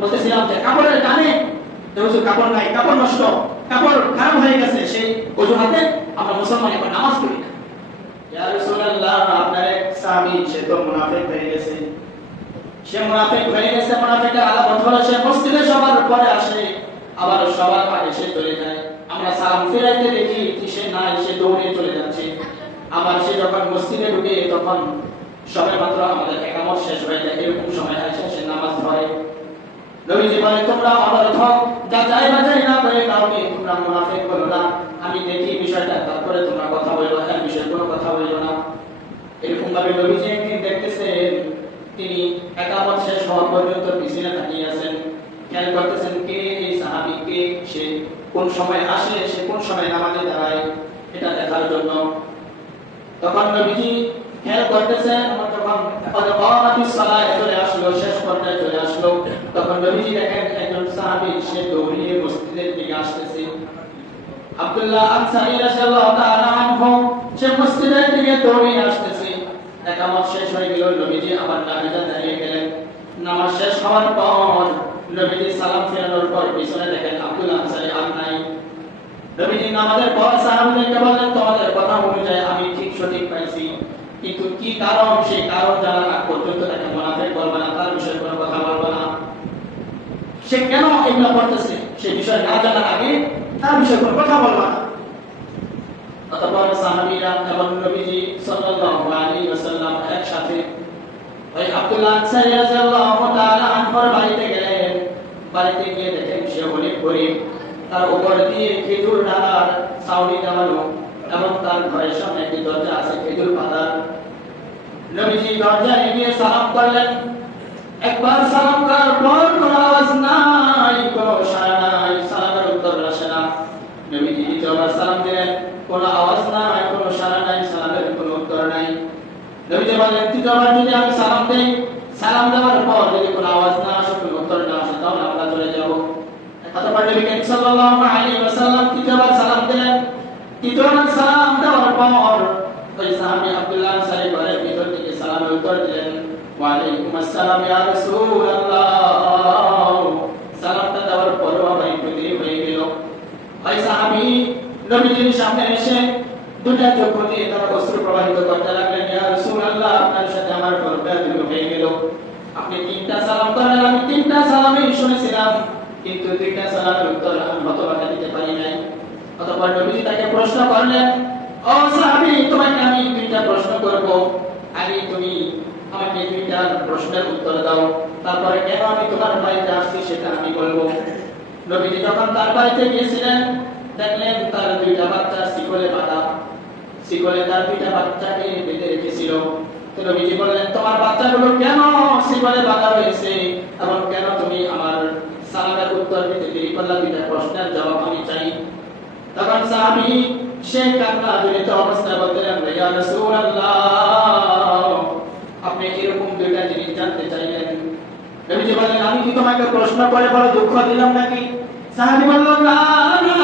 বলতেছিলাম যে কাপড়ের টানে হুজুর কাপড় নাই, কাপড় নষ্ট, কাপড় খারাপ হয়ে গেছে, সেই অজুহাতে আমরা মুসলমান এখন নামাজ পড়ি না। ইয়া রাসূলুল্লাহ, আপনার এক সাহাবী সে তো মুনাফিক হয়ে গেছে, সে মুনাফিক হয়ে গেছে। মুনাফিকের আলামত হলো সে মসজিদে সবার পরে আসে, আবার সবার আগে সে চলে যায়। আমরা সালাম ফিরাইতে দেখি সে নাই, সে দৌড়ে চলে যাচ্ছে। আবার সে যখন মসজিদে ঢুকে তখন সবে মাত্র আমাদের একামত শেষ হয়ে যায়, এরকম সময় আসে সে নামাজ পড়ে। নবীজি বলে, তোমরা অনর্থক যাচাই বাছাই না করে কাউকে তোমরা মুনাফিক বলো না, আমি দেখি বিষয়টা, তারপরে তোমরা কথা বলো, এর বিষয়ে কোনো কথা বলো না। এরকম ভাবে নবীজি একদিন দেখতেছেন, তিনি একামত শেষ হওয়া পর্যন্ত পিছনে তাকিয়ে আছেন, খেয়াল করতেছেন কে এই সাহাবী, কে সে, কোন সময় আসে, সে কোন সময় নামাজে দাঁড়ায়, এটা দেখার জন্য। তখন নবীজি খেয়াল করতেছেন, যখন কামাতিস সালাত চলে আসলো, শেষ পর্যায়ে চলে আসলো, তখন নবীজি দেখেন একজন সাহাবী সে দৌড়িয়ে মসজিদের দিকে আসতেছে। আব্দুল্লাহ আনসারী রাদিয়াল্লাহু তাআলা আনহু সে মসজিদের দিকে দৌড়িয়ে আসতেছে। একামত শেষ হয়ে গেল, নবীজি আবার নামাজে দাঁড়িয়ে গেলেন। নামাজ শেষ হওয়ার পর নবীজি সালাম ফেরানোর পর পিছনে দেখেন আব্দুল্লাহ আনসারী আর নাই। নবীজি নামাজের পর সাহাবীদেরকে বললেন, তোমাদের কথা অনুযায়ী আমি ঠিক সঠিক পাইছি, কিন্তু কি কারণ, সেই কারণ জানার আগ পর্যন্ত তাকে মুনাফিক বলবে না, তার বিষয়ে কোনো কথা বলবে না। সে কেন এগুলো করতেছে সেই বিষয় না জানার আগে তার বিষয়ে কোনো কথা বলবে না। অতঃপর সাহাবীরা এবং নবীজি সাল্লাল্লাহু আলাইহি ওয়াসাল্লাম একসাথে ওই আব্দুল্লাহ আনসারী রাদিয়াল্লাহু তাআলা আনহুর বাড়িতে গেলেন। বাড়িতে গিয়ে দেখেন সে অনেক গরীব, তার উপর দিয়ে খেজুর ডালার ছাউনি দেওয়ানো এবং তার ঘরের সামনে একটি দরজা আছে খেজুর পাতার। নবীজি দরজায় গিয়ে সালাম করলেন। একবার সালাম করার পর কোনো আওয়াজ নাই, কোনো সাড়া নাই, সালামের উত্তর আসে না। নবীজি দ্বিতীয়বার সালাম দিলেন, কোনো আওয়াজ নাই, কোনো সাড়া নাই, সালামের কোনো উত্তর নাই। নবীজি বললেন, তৃতীয়বার যদি আমি সালাম দেই, সালাম দেওয়ার পর যদি কোনো আওয়াজ না আসে, কোনো উত্তর না আসে, তাহলে আমরা চলে যাব। অতঃপর নবী করিম সাল্লাল্লাহু আলাইহি ওয়াসাল্লাম তৃতীয়বার সালাম দিলেন। তৃতীয়বার সালাম দেওয়ার পর ওই সাহাবী আব্দুল্লাহ আনসারী ঘরের ভিতর থেকে সালামের উত্তর দিলেন, ওয়া আলাইকুম আসসালাম ইয়া রাসূলুল্লাহ। সালামটা দেওয়ার পর আবার একটু দেরি হয়ে গেল। ওই সাহাবী নবীজির সামনে এসে দুটা চক্ষু দিয়ে তার অশ্রু প্রবাহিত করতে লাগলেন, ইয়া রাসূলুল্লাহ, আপনার সাথে আমার পর্দা দূর হয়ে গেল। আপনি তিনটা সালাম করলেন, আমি তিনটা সালামই শুনেছিলাম, কিন্তু দুইটা সালামের উত্তর আমি হতবাক দিতে পারি নাই। অতঃপর নবীজি তাকে প্রশ্ন করলেন, ও সাহাবী, তোমাকে আমি দুইটা প্রশ্ন করব, আগে তুমি আমাকে দুইটা প্রশ্নের উত্তর দাও, তারপরে কেন আমি তোমার বাড়িতে আসছি সেটা আমি বলবো। নবীজি যখন তার বাড়িতে গিয়েছিলেন, দেখলেন তার দুইটা বাচ্চা শিকলে বাঁধা, শিকলে তার দুইটা বাচ্চাকে বেঁধে রেখেছিল। তো নবীজি বললেন, তোমার বাচ্চাগুলো কেন শিকলে বাঁধা হয়েছে এবং কেন তুমি আমার সালামের উত্তর দিতে দেরি করলা, দুইটা প্রশ্নের জবাব আমি চাই। তখন সাহাবী সে কান্না জড়িত অবস্থায় বললেন, ইয়া রাসূলুল্লাহ, আপনি এরকম দুইটা জিনিস জানতে চাইলেন। নবীজি বললেন, আমি কি তোমাকে প্রশ্ন করে বড় দুঃখ দিলাম নাকি? সাহাবী বললেন, না না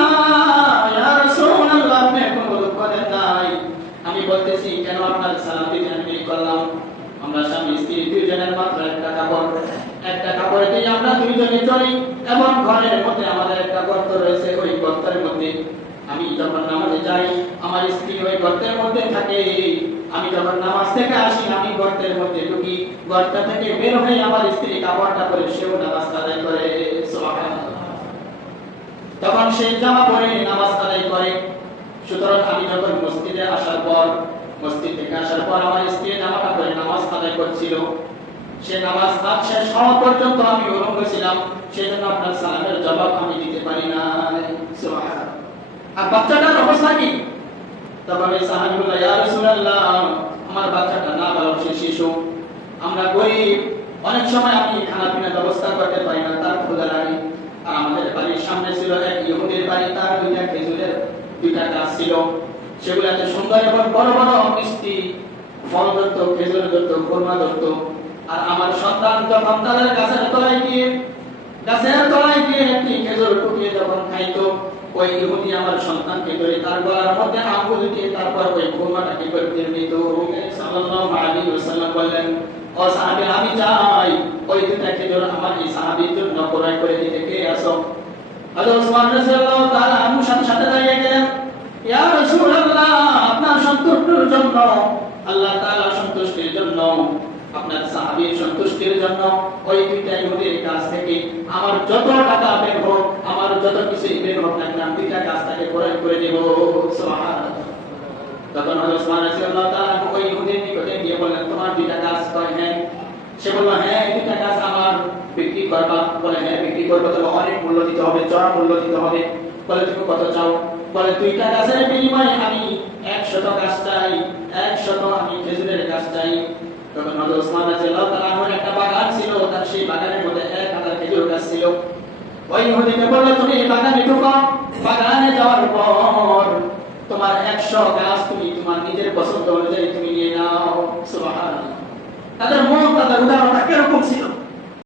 ইয়া রাসূলুল্লাহ, আপনি কোনো দুঃখ দেন নাই। আমি বলতেছি কেন আপনার সালাম দিতে আমি দেরি করলাম। আমরা স্বামী স্ত্রী দুইজনের মাত্র একটা কাপড় দিয়ে আমরা দুইজনে চলি এবং ঘরের মধ্যে আমাদের একটা গর্ত রয়েছে, ওই গর্তের মধ্যে আমি যখন নামাজে যাই আমার স্ত্রী ওই গর্তের মধ্যে থাকে, আমি যখন নামাজ থেকে আসি আমি গর্তের মধ্যে ঢুকি, গর্ত থেকে বের হয়ে আমার স্ত্রী কাপড়টা পরে সেও নামাজ আদায় করে। সুবহানাল্লাহ। তখন সে জামা পরে নামাজ আদায় করে। সুতরাং আমি যখন মসজিদে আসার পর, মসজিদ থেকে আসার পর আমার স্ত্রী জামাটা পরে নামাজ আদায় করছিল, সে নামাজ শেষ হওয়া পর্যন্ত আমি উলঙ্গ ছিলাম, সেজন্য আপনার সালামের জবাব আমি দিতে পারি না। সুবহানাল্লাহ। আর বাচ্চাটার অবস্থা কি? তখন এই সাহাবী বলল, ইয়া রাসূলুল্লাহ, আমার বাচ্চাটা নাবালক, সে শিশু, আমরা গরীব, অনেক সময় আমি খানা পিনার ব্যবস্থা করতে পারি না, তার ক্ষুধা লাগে। আর আমাদের বাড়ির সামনে ছিল এক ইহুদির বাড়ি, তার দুইটা খেজুরের দুইটা গাছ ছিল, সেগুলোতে সুন্দর এবং বড় বড় মিষ্টি ফল ধরত, খেজুর ধরত, খুরমা ধরত। আর আমার সন্তান যখন তাদের গাছের তলায় গিয়ে একটি খেজুর টুকিয়ে যখন খাইতো, ওই ইহুদি আমার সন্তানকে ধরে তার গলার মধ্যে আঙ্গুল দিয়ে তারপর ওই খুরমাটাকে করে দিয়ে দিত। সাল্লাল্লাহু আলাইহি ওয়াসাল্লাম বললেন, ও সাহাবী, আমি চাই ওই দুটা খেজুর আমার এই সাহাবীর জন্য পারছো? হযরত ওসমান রাদিয়াল্লাহু তাআলা আনহু সাথে সাথে দাঁড়িয়ে গেলেন, ইয়া রাসূলুল্লাহ, আপনার সন্তুষ্টির জন্য, আল্লাহ তাআলা সন্তুষ্টির জন্য, আপনার সাহাবীর সন্তুষ্টির জন্য ওই দুইটা ইহুদির কাছ থেকে আমার যত টাকা বের হোক, আমার যত কিছু বের হোক না কেন, দুইটা কাজ তাকে ক্রয় করে দেব। সুবহানাল্লাহ। তখন হযরত ওসমান রাদিয়াল্লাহু তাআলা ওই ইহুদির নিকটে গিয়ে বললেন, তোমার দুইটা কাজ কয়? হ্যাঁ। সে বলল, হ্যাঁ, দুইটা কাজ আমার বিক্রি করবা। বলে, হ্যাঁ, বিক্রি করবো, তবে অনেক মূল্য দিতে হবে, চড়া মূল্য দিতে হবে। বলে, তুমি কত চাও? বলে, দুইটা গাছের বিনিময়ে আমি 100 গাছ চাই, 100 আমি খেজুরের গাছ চাই। তখন হযরত ওসমান রাদিয়াল্লাহু তাআলা আনহুর একটা বাগান ছিল, তার সেই বাগানের মধ্যে 1000 খেজুর গাছ ছিল। ওই ইহুদিকে বলল, তুমি এই বাগানে ঢুকো, বাগানে যাওয়ার পর তোমার 100 গাছ তুমি তোমার নিজের পছন্দ অনুযায়ী তুমি নিয়ে নাও। সুবহানাল্লাহ। তাদের মন, তাদের উদারতা কিরকম ছিল!